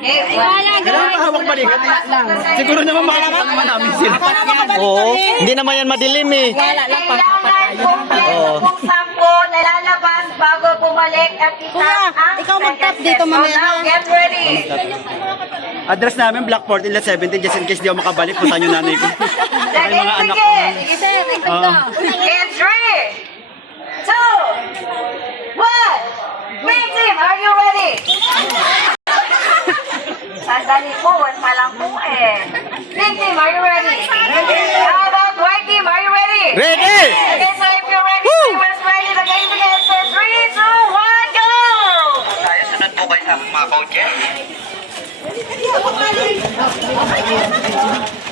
Kailangan mahawak balikat. Siguro naman mahalaman naman namin sila. Oo, hindi naman yan madilim eh. Oo. Kung 10 nalalabas bago bumalik at itap ang ikaw mag-tap dito mamaya. So now, get ready. Address namin, Blackport, 1170, just in case di ako makabalik, punta nyo nanay ko. Saka yung mga anak ko. In 3, 2, 1. Green team, are you ready? Sandali po, pa lang po eh. Green team, are you ready? How about white team, are you ready? Ready! Okay, so if you're ready, everyone's ready, the game begins in 3, 2, 1, go! Tayo, sunod po kayo sa mga coaches.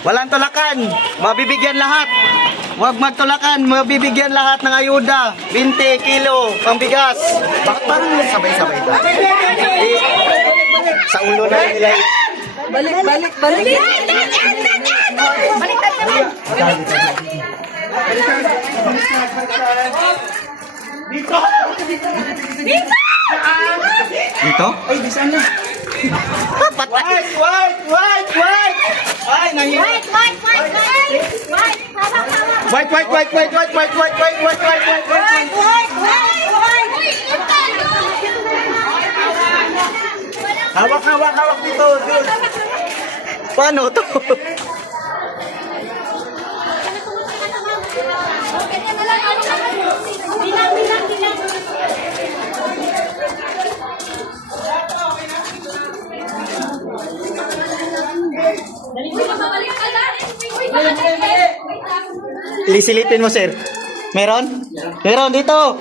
Walang tulakan. Mabibigyan lahat. Huwag magtulakan. Mabibigyan lahat ng ayuda. 20 kilo pangbigas. Bakit parang sabay-sabay ito? Sa ulo na nila. Balik. Dito? Ay, di sana. White! Ay, nahihirap. White! Hawak dito. Paano to? Lisilipin mo, sir. Meron? Meron dito.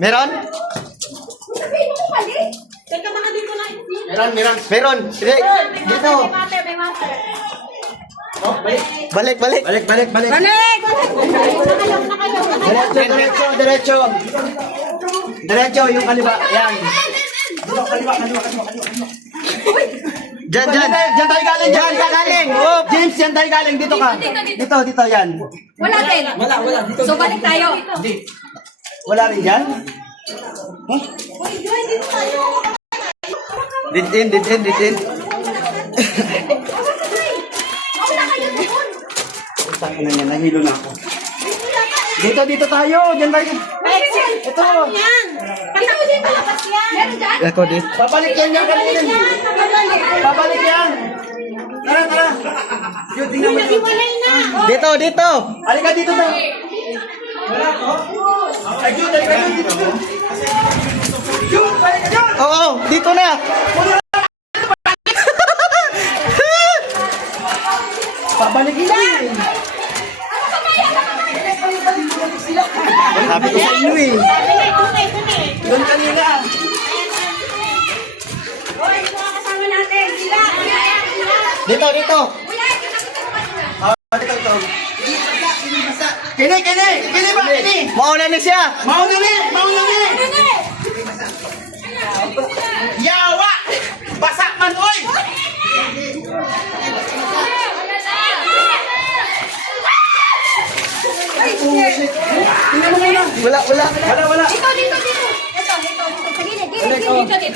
Meron? Meron. Sige, dito. Balik. Diretso, yung kaliwa. Yan. Diyan. Diyan tayo galing. Diyan ka galing. Whoop. James, yan tayo galing. Dito ka. Dito, yan. Wala din. Wala. Dito. So balik tayo. Wala rin dyan? Did in. Saan na yan? Nahilo na ako. Dito tayo. Diyan tayo. Ito. Ikaw din palabas yan. Ako din. Babalik yan yung kanina. Babalik yan. Tara. Yun, tingnan mo yun. Dito. Halika dito na. Ay, Jun, halika dito. Jun, halika dyan. Oo, dito na. Babalikin yan. Sabi ko sa inyo eh. Doon kanina. Dito. Ito. Kini ba? Kini. Mauna na siya. Mauna ni. Yawa! Basak man, oy! Tingnan mo muna. Wala. Dito.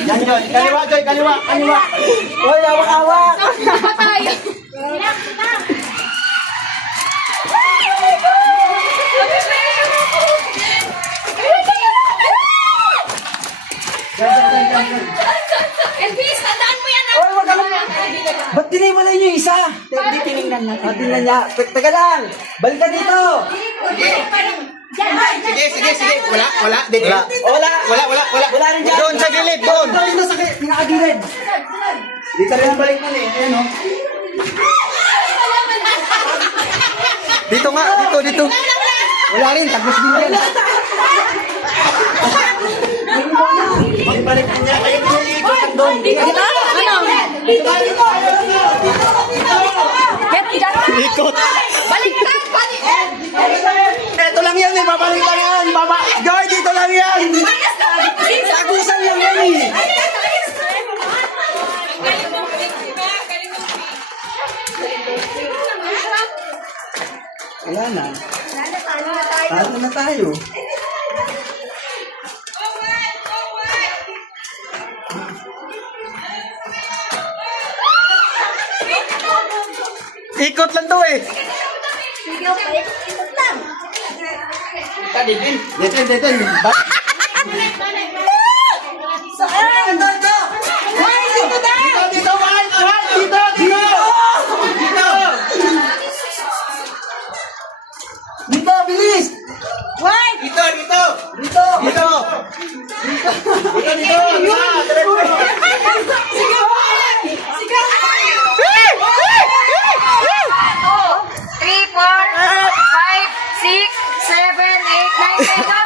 Yan yun. Kaliwa. Oy, hawak. Patay. Elvis, tandaan mo yan. Oy, wag ka lang. Ba't tiniwalay niyo yung isa? Hindi tinignan na. Tingnan niya. Teka lang. Balik ka dito. Sige. Wala. Dito. Wala rin dyan. Doon sa gilid, doon. Dito sa pinakagilid. Dito rin ang balik mo eh. Ayan o. Dito nga, dito. Wala rin. Tagos din yan. Magbalik niya. Kayo pinag-iikot ang doon. Ano? Dito. Ikot. Baliktad. Ito lang yan eh. Babalik lang yan. Joy, dito lang yan. Tagusan lang yan eh. Wala na. Talo na tayo. Ikot lang to eh. Sige, okay. Ikot lang. Dito. Saan? Why, dito na! Dito, White! Dito! Dito, bilis! Why? Dito! Dito! Sige, 3, 4, 5, 6, 7, 8, 9, 10.